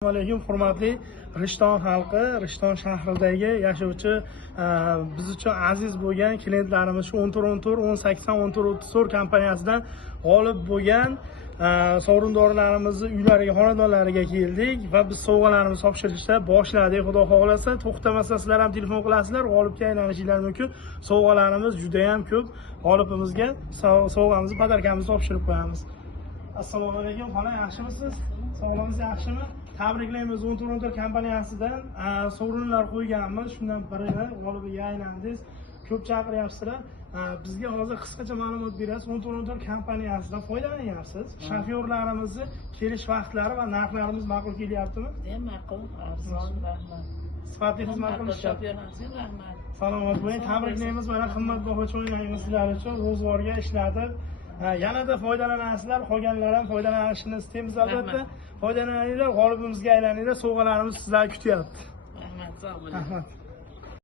Assalomu alaykum, hurmatli Rishton xalqi, Rishton shahridagi yashovchi biz uchun aziz bo'lgan klientlarimiz shu 1414, 1080, 1434 kompaniyasidan g'olib bo'lgan sovrindorlarimizni uylariga, xonadonlariga keldik va biz sovg'alarimizni topshirishda boshladik. Xudo xohlasa, to'xtamasa sizlar ham telefon qilasizlar, g'olibga aylanishinglar mumkin. Sovg'alarimiz juda ham ko'p. G'olibimizga sovg'amizni, podarkamizni topshirib qo'yamiz. Assalomu alaykum, xola, yaxshimisiz? Sog'lig'ingiz yaxshimi? Tabriklaymiz, 1414 kompaniyasidan sovrinlar qo'yganmiz. Shundan birini g'olibiga aylandingiz. Ko'p chaqiryapsizlar. Bizga hozir qisqacha ma'lumot berasiz. 1414 kompaniyasidan foydalanyapsiz. Shofyorlarimizni kelish vaqtlari va narxlarimiz ma'qul kelyaptimi? Ma'qul, arzon, rahmat. Sifatli xizmat qilishyapti. Shofyorlaringizga rahmat. Salomat bo'ling. Tabriklaymiz. Mana qimmatbaho cho'yinlarimiz sizlar uchun ro'zg'orga ishlatib yanada foydalanasizlar, qolganlar ham foydalanishini istaymiz albatta. Foydalaninglar, g'olibimizga aylaninglar, sovg'alarimiz sizlarni kutyapti. Rahmat, sog' bo'ling. Rahmat.